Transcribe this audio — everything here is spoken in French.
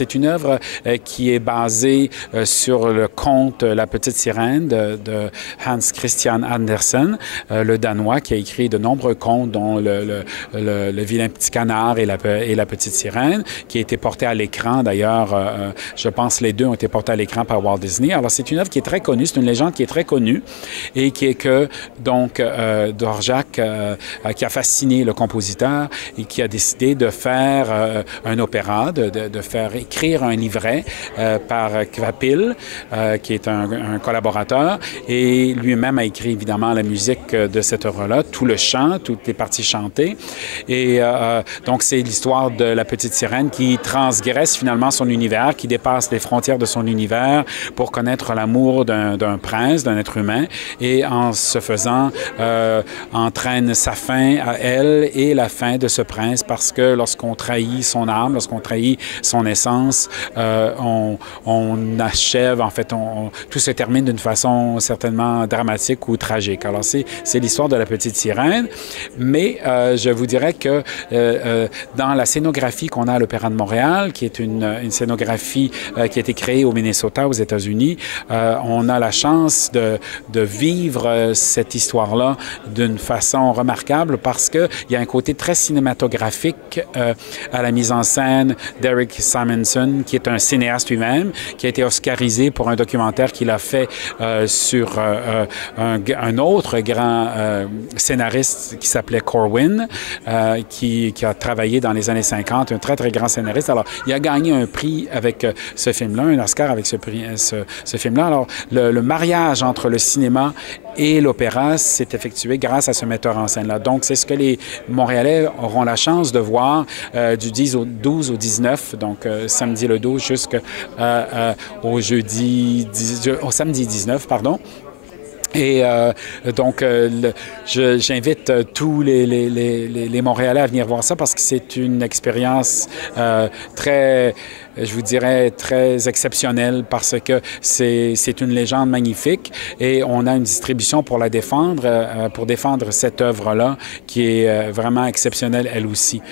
c'est une œuvre qui est basée sur le conte La Petite Sirène de Hans Christian Andersen, le Danois, qui a écrit de nombreux contes, dont le vilain petit canard et la petite sirène, qui a été porté à l'écran. D'ailleurs, je pense les deux ont été portés à l'écran par Walt Disney. Alors, c'est une œuvre qui est très connue, c'est une légende qui est très connue et qui est que, donc, Dvorak, qui a fasciné le compositeur et qui a décidé de faire un opéra, de faire écrire un livret par Kvapil, qui est un collaborateur, et lui-même a écrit évidemment la musique de cette œuvre-là, tout le chant, toutes les parties chantées. Et donc, c'est l'histoire de la petite sirène qui transgresse finalement son univers, qui dépasse les frontières de son univers pour connaître l'amour d'un prince, d'un être humain, et en se faisant entraîne sa fin à elle et la fin de ce prince, parce que lorsqu'on trahit son âme, lorsqu'on trahit son essence, on achève, en fait, tout se termine d'une façon certainement dramatique ou tragique. Alors, c'est l'histoire de la petite sirène, mais je vous dirais que dans la scénographie qu'on a à l'Opéra de Montréal, qui est une scénographie qui a été créée au Minnesota, aux États-Unis, on a la chance de vivre cette histoire-là d'une façon remarquable parce qu'il y a un côté très cinématographique à la mise en scène d'Eric Simonson, qui est un cinéaste lui-même, qui a été oscarisé pour un documentaire qu'il a fait sur un autre grand scénariste qui s'appelait Corwin, qui a travaillé dans les années 50, un très, très grand scénariste. Alors, il a gagné un prix avec ce film-là, un Oscar avec ce film-là. Alors, le mariage entre le cinéma et l'opéra s'est effectué grâce à ce metteur en scène-là. Donc, c'est ce que les Montréalais auront la chance de voir du 12 au 19, donc samedi le 12 jusqu'au au samedi 19, pardon. Et donc, j'invite tous les Montréalais à venir voir ça parce que c'est une expérience très, je vous dirais, très exceptionnelle parce que c'est une légende magnifique et on a une distribution pour la défendre, pour défendre cette œuvre-là qui est vraiment exceptionnelle elle aussi.